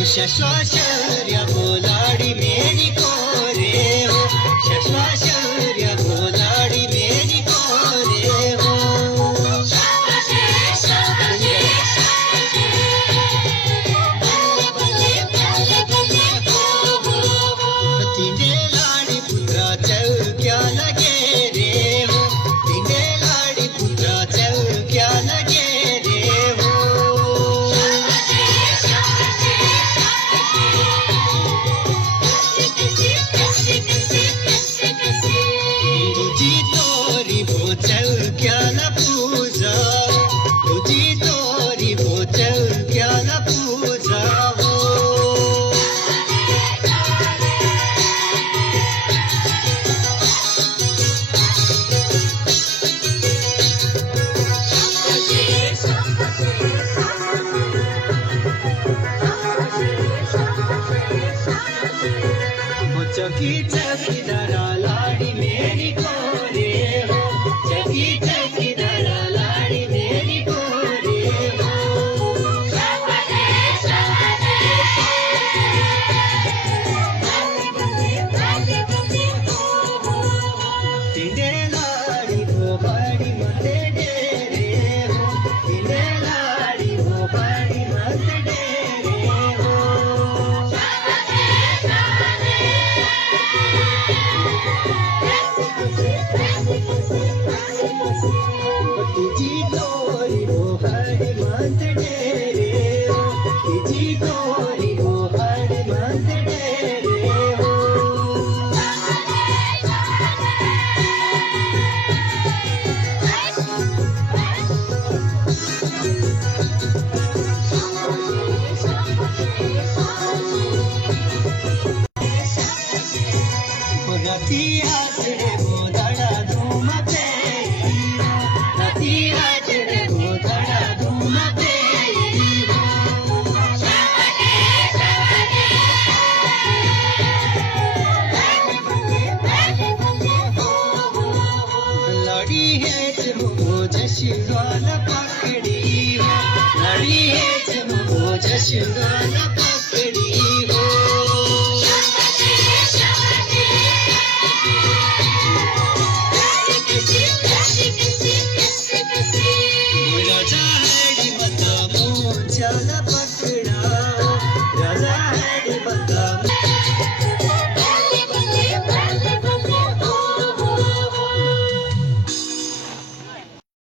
शश्वाशौर्य बोलाड़ी मेरी कोरे हो, शश्वाशौर्य बोलाड़ी मेरी कोरे हो. तिने लाडी पुत्रा चौक्या लगे रे हो, तिने लाडी पुत्रा चौक्या लगे रे हो. तुझी तोरी भो चौक्याला पूजा, तुझी तोरी भो चौक्याला पूजा हो. चकी चकीदारा लाड़ी मेरी कोरे हो, चकी चकीदारा लाड़ी मेरी कोरे हो. तिने लाड़ी वो बड़ी मते डेरे हो, तिने लाड़ी वो बड़ी मते डेरे हो. तुझी तोरी वो बड़ी मते डेरे हो, तुझी तोरी वो बड़ी मते डेरे हो. रतिया चढ़े गोधड़ा धूम पे, रतिया चढ़े गोधड़ा धूम पे. लड़ी है जमो जशिवाल पकड़ी हो, लड़ी है जमो जशिवाल पकड़ी हो. राजा हरी मत मोचाला